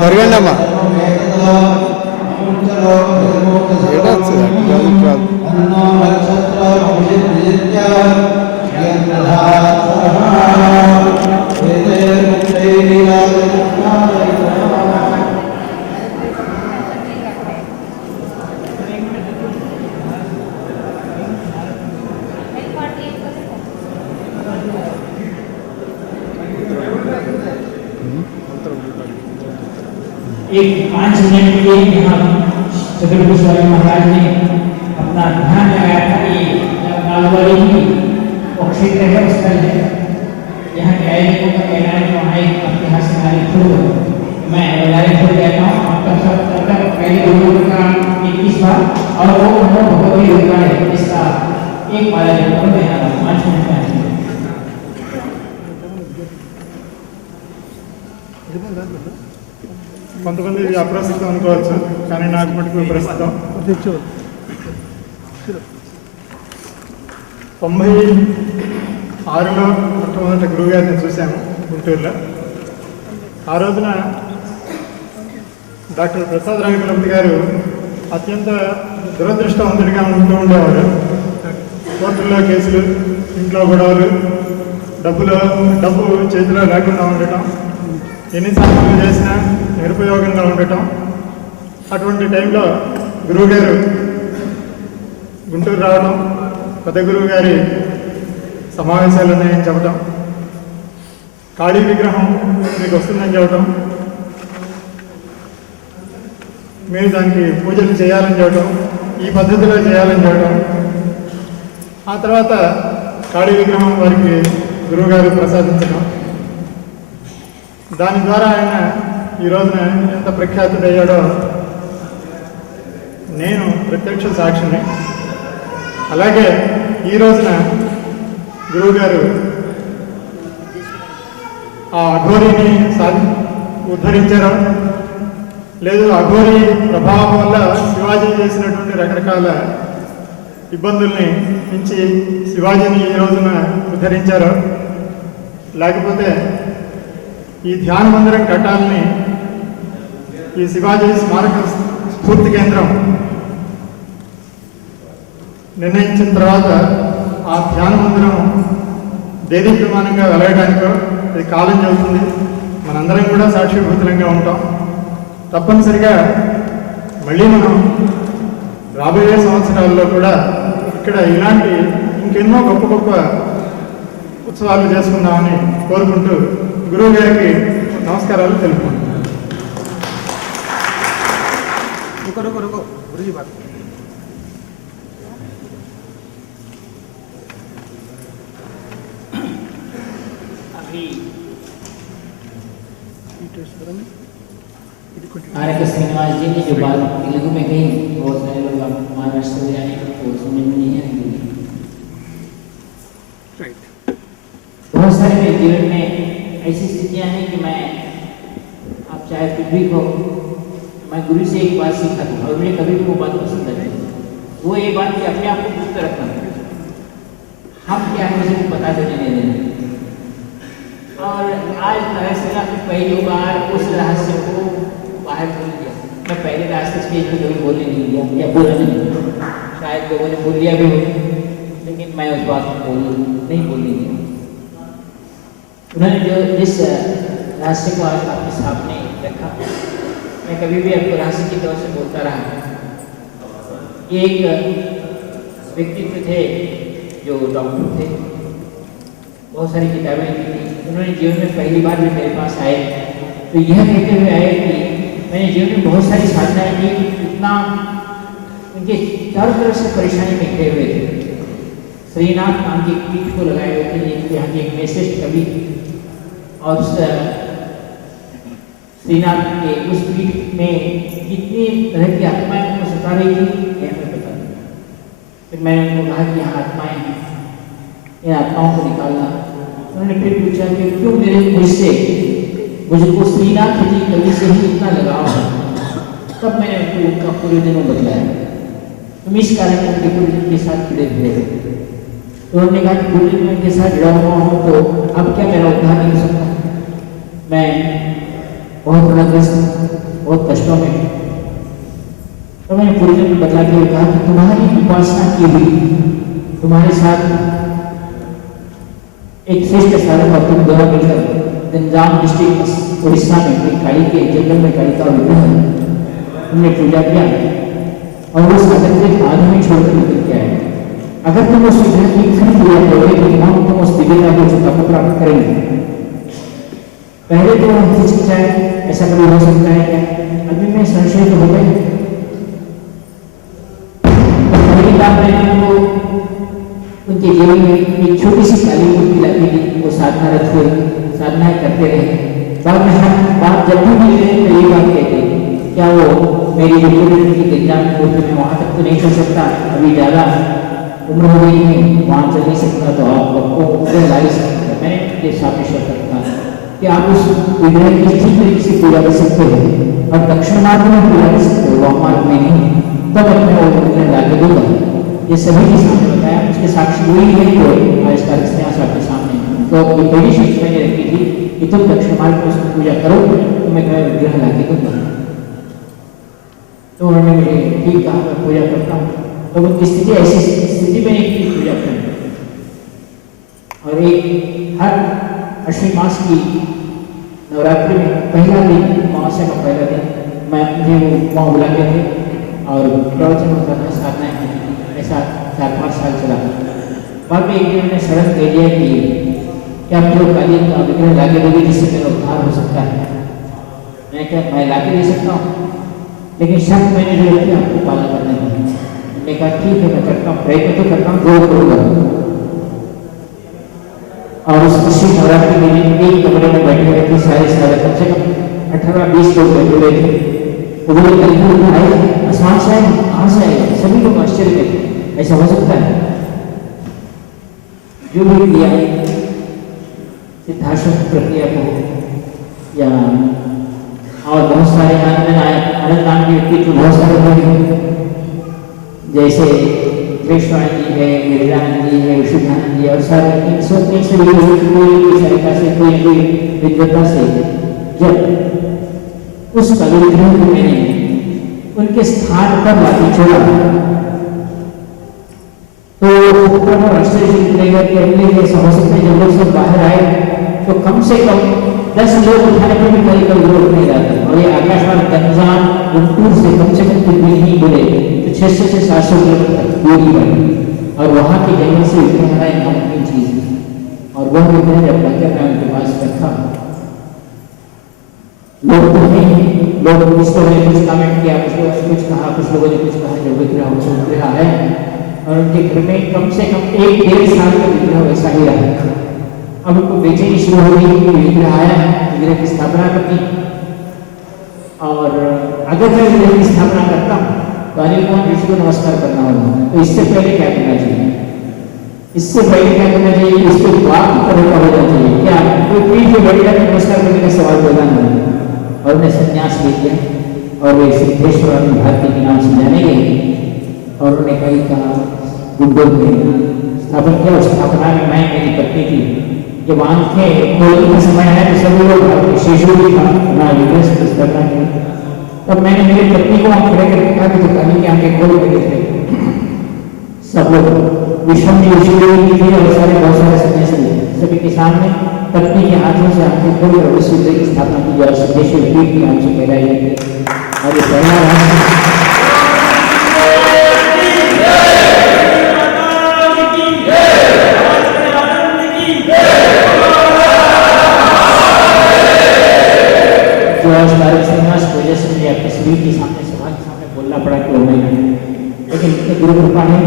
జరగండమ్మా एक 5 मिनट के लिए यहाँ छत्रपति शिवाजी महाराज ने अपना ध्यान लगाया था कि नालवाड़ी की वो क्षेत्र है स्थल है। यहाँ के आयोजकों का कहना है कि वहाँ एक ऐतिहासिक नारीखोर मैं नारीखोर कहता हूँ आपका सब तक पहले गुरु का 21 बार और वो भगवती रुका है इसका एक माला जब में 5 मिनट में కొంతమంది ఇది అప్రస్తుతం అనుకోవచ్చు కానీ నాకు మటుకు ప్రస్తుతం 96లో మొట్టమొదటి గురువుగారిని చూశాము గుంటూరులో. ఆ రోజున డాక్టర్ ప్రసాద్ రంగలపతి గారు అత్యంత దురదృష్టవంతుడిగా ఉంటూ ఉండేవారు. కోర్టుల్లో కేసులు, ఇంట్లో గొడవలు, డబ్బు చేతిలో లేకుండా ఉండటం, ఎన్ని సాధనలు చేసినా నిరుపయోగంగా ఉండటం. అటువంటి టైంలో గురువుగారు గుంటూరు రావడం, పెద్ద గురువు గారి సమావేశాలు ఉన్నాయని చెప్పడం, కాళీ విగ్రహం మీకు వస్తుందని చెప్పడం, మీరు దానికి పూజలు చేయాలని చెప్పడం, ఈ పద్ధతిలో చేయాలని చెప్పడం. ఆ తర్వాత కాళీ విగ్రహం వారికి గురువుగారు ప్రసాదించడం, దాని ద్వారా ఆయన ఈ రోజున ఎంత ప్రఖ్యాతుడయ్యాడో నేను ప్రత్యక్ష సాక్షిని. అలాగే ఈ రోజున గురువుగారు ఆ అఘోరిని ఉద్ధరించారో లేదు అఘోరి ప్రభావం వల్ల శివాజీ చేసినటువంటి రకరకాల ఇబ్బందుల్ని మించి శివాజీని ఈ రోజున ఉద్ధరించారో, లేకపోతే ఈ ధ్యాన మందిరం కట్టాలని ఈ శివాజీ స్మారక స్ఫూర్తి కేంద్రం నిర్ణయించిన తర్వాత ఆ ధ్యాన మందిరం దేదీప్యమానంగా వెలగడానికో ఇది కాలం చెబుతుంది. మనందరం కూడా సాక్షిభూతులంగా ఉంటాం. తప్పనిసరిగా మళ్ళీ మనం రాబోయే సంవత్సరాల్లో కూడా ఇక్కడ ఇలాంటి ఇంకెన్నో గొప్ప గొప్ప ఉత్సవాలు చేసుకుందామని కోరుకుంటూ గురువు గారికి నమస్కారాలు తెలుపుకుంటున్నాను. आर.के. श्रीनिवास जी ने जो बात तेलुगु में कही, बहुत सारे लोग महाराष्ट्र में जाने को समझ में नहीं आएंगे. बहुत सारे मेरे जीवन में ऐसी स्थितियाँ हैं कि मैं आप चाहे कुछ भी कहो, मैं गुरु से एक बात सीखा था और मुझे कभी भी वो बात पसंद आई. वो ये बात कि अपने आप को गुप्त रखना, हम क्या है मुझे पता चलने नहीं देना. और आज नरेश ने पहली बार उस रहस्य को बाहर बोल दिया. मैं पहले रास्ते स्टेज पर कभी बोलने नहीं दिया या बोला नहीं, शायद लोगों ने बोल दिया भी हो, लेकिन मैं उस बात को नहीं बोलने दिया. उन्होंने जो जिस रहस्य को आज आपके सामने रखा, मैं कभी भी आपको रहस्य की तौर से बोलता रहा. ये एक व्यक्तित्व थे जो डॉक्टर थे, बहुत सारी किताबें लिखी थी. उन्होंने जीवन में पहली बार भी मेरे पास आए तो यह कहते हुए आए कि मैंने जीवन में बहुत सारी साधनाएं की, इतना उनके चारों तरफ से परेशानी में घिरे हुए थे. श्रीनाथ नाम की पीठ को लगाए हुए थे, यहाँ की एक श्रेष्ठ कवि, और उस श्रीनाथ के उस पीठ में कितनी तरह की आत्माएं उनको सता रही थी, यह मैं बता दूँ. मैंने उनको कहा कि यहाँ आत्माएं हैं, इन आत्माओं को निकालना। उन्होंने फिर पूछा कि क्यों मुझको श्रीनाथ जी कवि से ही इतना लगाव है। तब मैंने उनको उनका पूरे दिनों बतलाया, तुम इस कारण उनके गुरुजन के साथ जुड़े हुए हो। तो उन्होंने कहा कि गुरुजन के साथ जुड़ा हुआ हूँ तो अब क्या मेरा उद्धार नहीं हो सकता, मैं बहुत ऋणग्रस्त हूँ, बहुत कष्टों में। तो मैंने गुरुजन को बतला के कहा कि तुम्हारी उपासना की हुई तुम्हारे साथ एक श्रेष्ठ साधक और तुम दोनों मिलकर गंजाम डिस्ट्रिक्ट उड़ीसा में एक काली के जंगल में काली का विग्रह है, हमने पूजा किया और वो साधक के आदमी में छोड़कर निकल के आए। अगर तुम उस विग्रह की खरीद लिया करोगे तो हम तुम उस दिव्यता को चुका को प्राप्त करेंगे। पहले तो हम हिचकिचाए, ऐसा कभी हो सकता है क्या? अभी मैं संशय तो हो गए। पहली बार मैंने उनको उनके जीवन में एक छोटी सी काली मूर्ति लाके दी, वो साधनारत हुए, साधनाएं करते रहे। बाद में हर बात जब भी मिल रहे तो ये बात कहते क्या वो मेरी गुरुजन की गंजाम मूर्ति में वहाँ तक तो नहीं चल सकता, अभी ज़्यादा उम्र हो गई है, वहाँ चल नहीं सकता, तो आपको उधर ला ही सकता। मैंने ये सामने शब्द रखा कि आप उस विग्रह की ठीक तरीके से पूजा कर सकते हो और दक्षिण मार्ग में पूजा कर सकते हो, वाम मार्ग में नहीं। तब अपने वो विग्रह ला के दूंगा। ये सभी के सामने बताया, उसके साक्षी वही है जो आज का रिश्ते आपके सामने। तो ये पहली शिक्षा मैंने रखी थी कि तुम दक्षिण मार्ग में उसकी पूजा करो तो मैं तुम्हें विग्रह ला के दूंगा। तो उन्होंने मुझे ठीक कहा, मैं पूजा करता हूँ। तो उनकी स्थिति ऐसी स्थिति में एक पूजा करें और एक हर अश्विन मास की नवरात्रि में पहला दिन, अमावस्या का पहला दिन मैं मुझे वो वहाँ बुलाते थे और प्रवचन होता था, साधनाएं होती थी। ऐसा 4-5 साल चला। बाद में एक दिन मैंने सड़क दे दिया कि क्या जो काली का विग्रह लाके दोगे जिससे मेरा उद्धार हो सकता है। मैं क्या मैं लाके दे सकता हूँ, लेकिन शर्त मैंने जो रखी आपको पालन करने की। मैंने कहा ठीक है, मैं करता हूँ, प्रयत्न तो करता हूँ, जरूर करूँगा। और उस खुशी नवरात्रि के दिन एक कमरे में बैठे हुए थे सारे कम से कम 18-20 लोग बैठे हुए थे। वो लोग आए, आसमान से आए, कहाँ से आए? सभी लोग आश्चर्य में थे, ऐसा हो सकता है? जो भी किया सिद्धाश्रम प्रक्रिया को या और बहुत सारे आनंद नाम के व्यक्तित्व बहुत सारे लोग हैं, जैसे वैश्वान जी है, गिरिरानंद जी है, विशुद्धानंद जी और सारे 303 से सहायता से कोई विद्वता से जब उस काली विग्रह को मैंने उनके स्थान पर लाके छोड़ा तो आश्चर्य लगेगा कि अगले ऐसा हो सकता है जब लोग सब बाहर आए तो कम से कम 10 लोग उठाने पर भी कहीं कहीं लोग नहीं जाते। और ये आकाशवाणी गंजाम गुंटूर से कम कुछ भी नहीं बोले तो 600 से 700 किलोमीटर तक दूरी बनी और वहाँ के जंगल से विग्रह आना एक नामुमकिन चीज है। और वह विग्रह जब लाकर मैं उनके पास रखा, लोग तो नहीं, लोग कुछ लोगों ने कुछ कमेंट किया, कुछ लोगों ने कुछ कहा, कुछ लोगों ने कुछ कहा, जब विग्रह है और उनके घर में कम से कम 1-1.5 साल का विग्रह वैसा ही रहा। अब उनको बेचैनी शुरू हो गई कि विग्रह आया, विग्रह की स्थापना करनी। और अगर मैं विग्रह की स्थापना करता हूँ तो अनिल मोहन ऋषि को नमस्कार करना होगा, तो इससे पहले क्या करना चाहिए? इससे पहले क्या करना चाहिए? इसके बाद तरीका हो जाना चाहिए क्या? कोई पीठ पे बैठ जाकर नमस्कार करने का सवाल पैदा नहीं होगा। और उन्हें संन्यास ले लिया और वे सिद्धेश्वर भारती के नाम से जाने गए। और उन्होंने कहा गुड्डों में स्थापन किया। उस स्थापना में मैं मेरी पत्नी थी। जब आंख थे होली का समय है तो सभी लोग शिशु भी था ना विग्रह करना है। तब मैंने मेरी पत्नी को वहाँ खड़े करके कहा कि काली की आंखें खोल के देखे। सब लोग विश्वम की थी और सारे बहुत सारे सन्यासी सभी के सामने पत्नी के हाथों से आंखें खोलकर उस विग्रह की स्थापना की जाए। सिद्धेश्वर पीठ के नाम से कहलाई जाती है। और ये पहला के सामने समाज के सामने बोलना पड़ा कि वो नहीं, लेकिन गुरु कृपा है।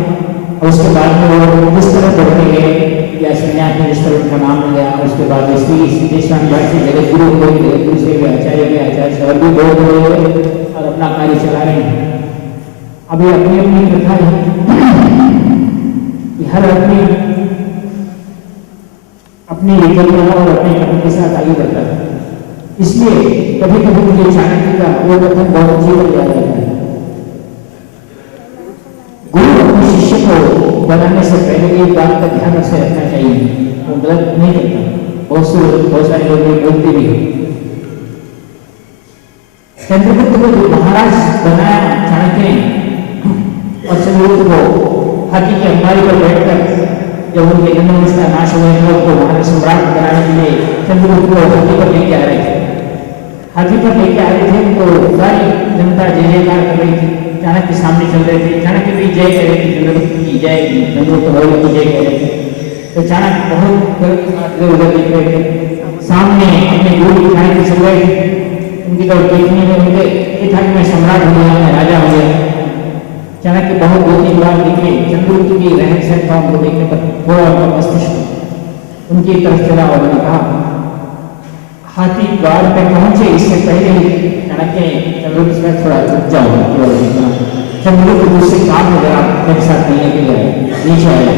और उसके बाद में वो जिस तरह बढ़ते गए या संन्यास में जिस तरह उनका नाम लिया, उसके बाद सिद्धेश्वर भाई से जगत गुरु हो गए, जगत गुरु से भी आचार्य से और भी बहुत हुए और अपना कार्य चला रहे हैं। अभी अपनी अपनी प्रथा है अपनी विकल्पना और अपने कर्म के साथ आगे बढ़ता है। इसलिए कभी कभी मुझे चाणक्य का वो कथन बहुत अच्छी तरह याद आता है। गुरु अपने शिष्य को बनाने से पहले एक बात का ध्यान से रखना चाहिए, वो गलत नहीं करता। बहुत सारे लोग बोलते भी हैं। चंद्रगुप्त को जो महाराज बनाया चाणक्य ने और चंद्रगुप्त को हाथी की अंबारी पर बैठकर जब उनके जन्मवंश का नाश हुए लोग को महाराज सम्राट बनाने के लिए चंद्रगुप्त को हाथी पर लेके आ रहे थे। हाथी पर लेके आ रहे थे तो सारी जनता जय जयकार कर रही थी, चाणक्य के सामने चल रहे थे, चाणक्य भी जय कह रहे थे, चंद्रगुप्त की जय, चंद्रगुप्त मौर्य की जय कह रहे थे। तो चाणक्य बहुत गर्व के साथ इधर उधर देख रहे थे, सामने अपने गुरु की छाया चल रहे थे, उनकी तरफ देखने में उनके ये था कि मैं सम्राट हो गया, मैं राजा हो गया। चाणक्य बहुत 2-3 बार देखे, चंद्रगुप्त की रहन सहन का उनको देखने पर थोड़ा उनका मस्तिष्क उनकी तरफ चला और उन्होंने कहा हाथी द्वार पे पहुंचे इससे पहले ही चाणक्य चंद्रगुप्त से थोड़ा रुक जाओ, चंद्रगुप्त दूसरे काम में जरा मेरे साथ मिलने के लिए नीचे आया।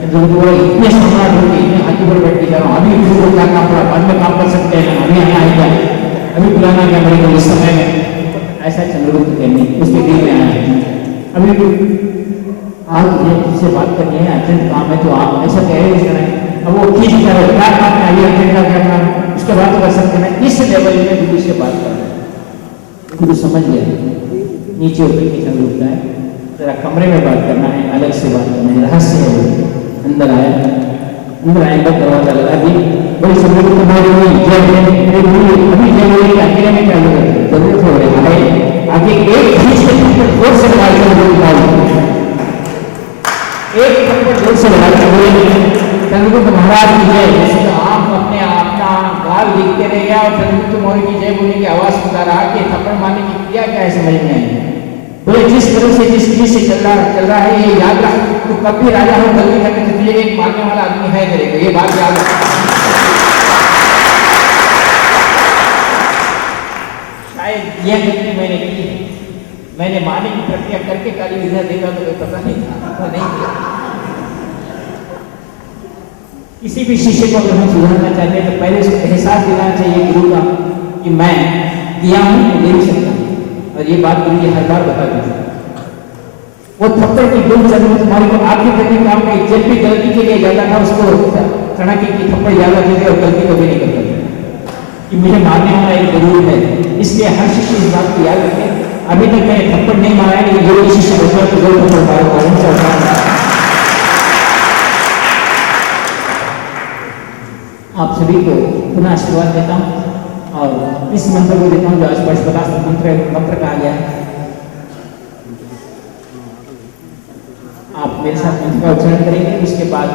चंद्रगुप्त बोला इतने सम्राट होंगे, इतने हाथी पर बैठ के जा रहा हूँ, अभी गुरु को क्या काम पड़ा, बाद में काम कर सकते हैं, अभी आना है क्या, अभी बुलाना क्या मेरे को इस समय में, ऐसा चंद्रगुप्त कहने उसके दिल में आया। अभी आप मुझे तुझसे बात करनी है, अर्जेंट काम है, तो आप ऐसा कह रहे हैं। अब वो खींच कर क्या काम है, आइए अर्जेंट का क्या काम, उसके बाद तो कर सकते हैं। इस लेवल में गुरु से बात कर रहे हैं। गुरु समझ गया, नीचे उतर के चंद्रगुप्त आए, जरा कमरे में बात करना है, अलग से बात करना है, रहस्य है। अंदर आया, अंदर आएगा, दरवाजा लगा दी, बड़ी चंद्रगुप्त बोले अभी जय बोले अकेले में क्या जरूरत हो रही है, आगे एक खींच के जोर से लगा एक थप्पड़ जोर से लगा के बोले चंद्रगुप्त महाराज की जय। आप अपने अपना गाल लिखते रह गया और चंद्रगुप्त मौर्य की जय बोलने की आवाज सुनता रहा कि थप्पड़ मारने की क्रिया क्या है समझ में आई। बोले जिस तरह से जिस चीज से चल रहा है ये याद रख, तो कभी राजा हो गलती करने से तुझे एक मारने वाला आदमी है करेगा, ये बात याद रख। शायद यह गलती मैंने की, मैंने मारने की प्रक्रिया करके काली विधा देखा तो पता नहीं था, नहीं किया। किसी भी शिष्य को अगर हम सुधारना चाहते हैं तो पहले उसको एहसास दिलाना चाहिए गुरु का कि मैं दिया हूं, दे नहीं सकता। और ये बात गुरु जी हर बार बता देते। वो थप्पड़ की गुण चंद्रगुप्त मौर्य को आखिर तक काम में जब भी गलती के लिए जाता था उसको चाणक्य की थप्पड़ याद आती थी और गलती कभी नहीं करता था कि मुझे मारने वाला एक जरूर है। इसलिए हर शिष्य इस बात को याद रखे। अभी तक मैंने थप्पड़ नहीं मारा है, लेकिन जो शिष्य होगा तो जरूर थप्पड़ मारूंगा। आप सभी को पुनः आशीर्वाद देता हूँ और इस मंत्र को देता हूँ जो स्पर्श मंत्र कहा गया है। आप मेरे साथ मंत्र का उच्चारण करेंगे, उसके बाद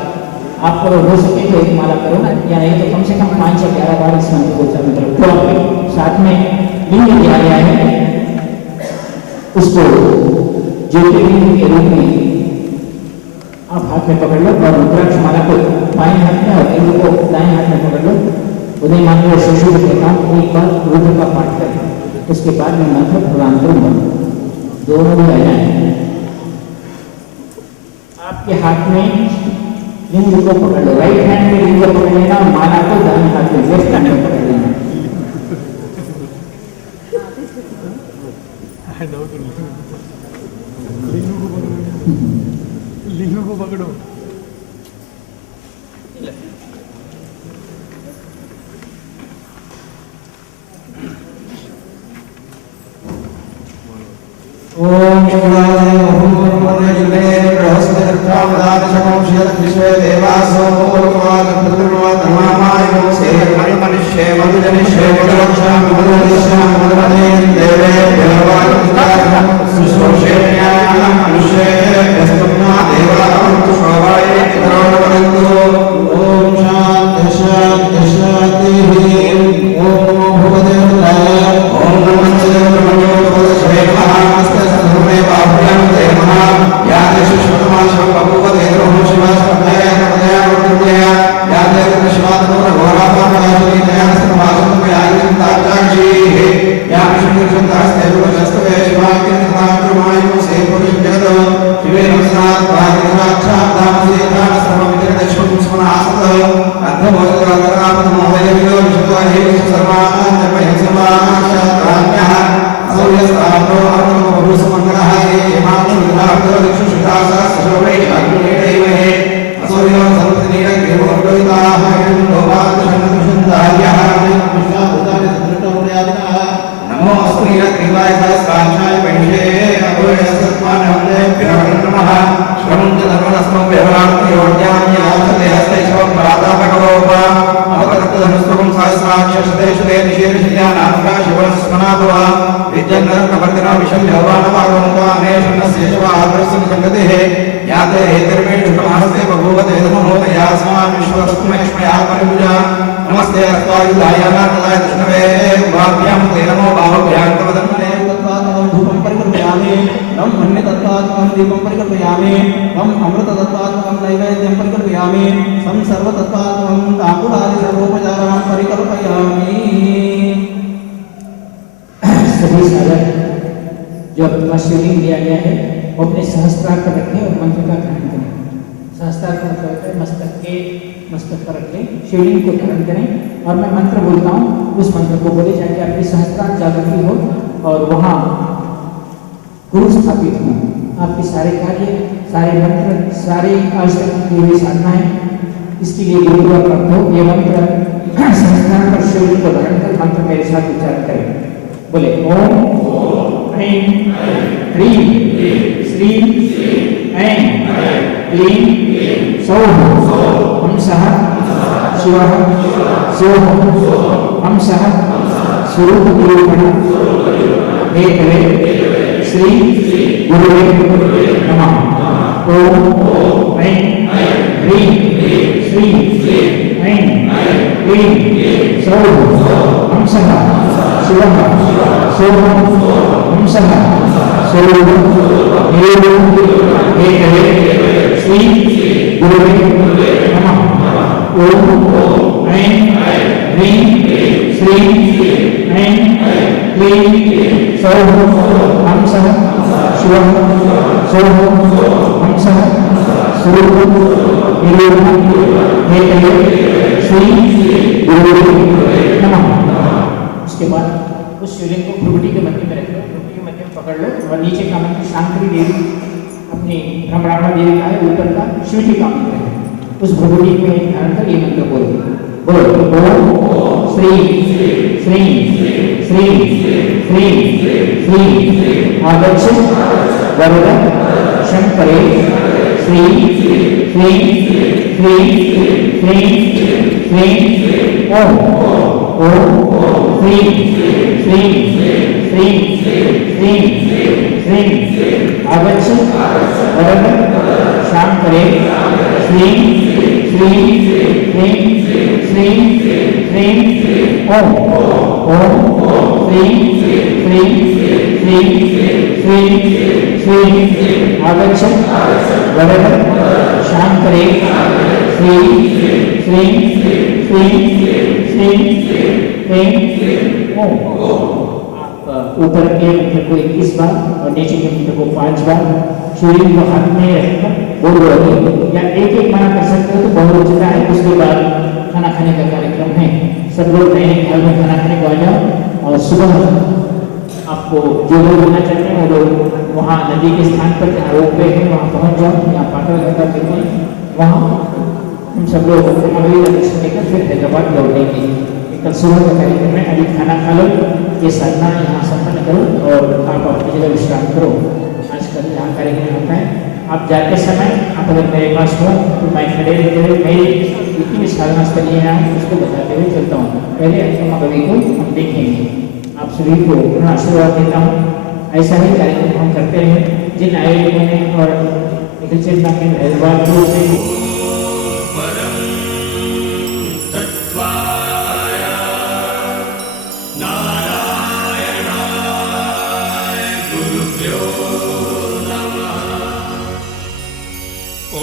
आपको हो सके तो एक माला करो या नहीं तो कम से कम 5 से 11 बार इस मंत्र को उच्चारण करो। तो आपके साथ में लिंग दिया गया है, उसको ज्योतिर्लिंग के रूप में आप हाथ में पकड़ लो और रुद्राक्ष माला को बाएं हाथ में और लिंग को दाएं हाथ में पकड़ लो। उन्हें मान लो शिशु कहता हूँ एक बार रुद्र का पाठ करें, उसके बाद मैं मंत्र प्रदान करूंगा। दोनों भी आ जाए, आपके हाथ में लिंग को पकड़ लो, राइट हैंड में लिंग को पकड़ लेना और माला को दाएं हाथ में लेफ्ट हैंड में पकड़ लेना। लिंग को पकड़ो। ओम शिवाय भूर्भुवस्सुते बृहस्पतिर्ब्रह्मदानशकंशयः विश्वे देवासो भूर्भुवः प्रतिर्भुवः से मनुष्ये मधुजनिष्ये मधुरक्षामि मधुरदिश्यामि मधुरदे देवेभ्यो वायुस्ताः सुशोषेण्याः मनुष्येभ्यस्तुम्ना देवाः शोभाय पितरो ओम शांति शांति शांति। ओम भगवते रुद्राय ओम नमः शिवाय भगवते नमः। नमस्ते सर्वे बाहुभ्यां ते नमः। या देश श्रवणमाशं बभूव देवो शिवास्पदय नमदय नमदय या देव शिवात्मो घोरापापनाशि दयास्तमाशं व्यायं ताजाक्षी या विष्णुचन्द्रस्ते गुरुजस्तवे शिवाकिरतमाक्रमायं से पुरुष जगतो शिवे नमस्कार वादिनाक्षात् दामसे दानस्तमं विदक्षं स्मनासत नमो अस्त्रीय क्रीवाय सहस्राक्षाय वैशे अभयसत्मान हृदयभ्यो नमः श्रवं च धर्मस्मं व्यवहारयोज्ञां याचते हस्तैश्वं परादापकरोप अवकर्तधनुस्वं सहस्राक्षशतेषुते निषेधशल्या नामका शिवस्मनाभव विद्यन्नरत्नवर्धिनो विशं भगवानवागमकामेशन्नस्य शिवाद्रस्य जगतिः याते हेतिर्मेषुकमहस्ते बभूवते धर्महोतयास्मान् विश्वतस्मैष्मया परिपूजा नमस्ते अस्त्वायुधायानाथलाय कृष्णवे उभाभ्यां ते नमो बाहुभ्यां तव धन्वने तत्त्वात्मकं धूपं परिकल्पयामि तं मन्ये तत्त्वात्मकं दीपं परिकल्पयामि तं अमृततत्त्वात्मकं नैवेद्यं परिकल्पयामि तं सर्वतत्त्वात्मकं ताम्बूलादि सर्वोपचारान् परिकल्पयामि। सभी साधक जो अपना शिवलिंग दिया गया है वो अपने सहस्त्रार पर रखें और मंत्र का ग्रहण करें। सहस्त्रार का मतलब होता है मस्तक पर रखें, शिवलिंग को धारण करें और मैं मंत्र बोलता हूँ, उस मंत्र को बोले जाके आपकी सहस्त्रार जागृति हो और वहाँ गुरु स्थापित हो। आपके सारे कार्य, सारे मंत्र, सारे आज तक की हुई साधनाएं इसके लिए गुरु का प्राप्त हो। ये मंत्र सहस्त्रार पर शिवलिंग को धारण कर मंत्र मेरे साथ उच्चारण करें। बोले ओम ऐं ह्रीं श्रीं ऐं क्लीं सौः हंसः शिवः शिवः हंसः स्वरूपनिरूपण हे कले श्री गुरुवे नमः। ओम ऐं ह्रीं श्रीं ऐं क्लीं सौः हंसः शिवः शिवः हंसः स्वरूपनिरूपण हे कले श्री गुरुवे नमः। ओम ऐं ह्रीं श्रीं ऐं क्लीं सौः हंसः शिवः शिवः हंसः स्वरूपनिरूपण हे कले श्री गुरुवे नमः। उसके बाद उस शिवलिंग को भ्रुकुटी के मध्य में रखो, भ्रुकुटी के मध्य में पकड़ लो और नीचे का मंत्र शांति देवी अपनी भ्रमरामा देवी का है, ऊपर का शिव जी का मंत्र है। उस भ्रुकुटी में धारण कर ये मंत्र बोलो। बोलो ओम श्री श्री श्री श्री श्री आगच्छ वरद शंकरे श्री श्री श्री श्री श्री ओम ओम श्री श्री श्री श्री श्री आगच्छ वरद शंकरे श्री श्री श्री श्री श्री ओम ओम श्री श्री श्री श्री श्री आगच्छ वरद शंकरे श्री श्री श्री श्री श्री ओम। ऊपर के मंत्र को 21 बार और नीचे के मंत्र को 5 बार शिवलिंग को हाथ में रखकर बोल रहे या एक मना कर सकते हो तो बहुत उचित है। उसके बाद खाना खाने का कार्यक्रम है। सब लोग नए घर में खाना खाने को आ जाओ और सुबह आपको जो लोग होना चाहते हैं वो लोग वहाँ नदी के स्थान पर जहाँ रोप वे है वहाँ पहुँच जाओ। यहाँ पाटल गंगा के वहाँ हम सब लोग अगली दर्शन लेकर फिर हैदराबाद लौटेंगे। कल सुबह का कार्यक्रम है। अभी खाना खा लो, ये साधना यहाँ संपन्न करो और आप अपनी जगह विश्राम करो। आजकल यहाँ कार्यक्रम होता है। आप जाते समय आप अगर मेरे पास हो तो मैं खड़े रहते हुए मेरी जितनी भी साधना स्थली है उसको बताते हुए चलता हूँ। पहले अष्टमा कवि को हम देखेंगे। आप सभी को पूर्ण आशीर्वाद देता हूँ। ऐसा ही कार्यक्रम हम करते हैं। जिन आयोजकों ने और निखिल चेतना के हैदराबाद से Oh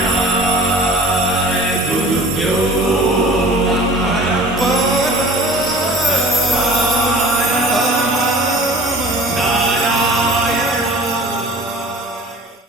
नारायणाय गुरुभ्यो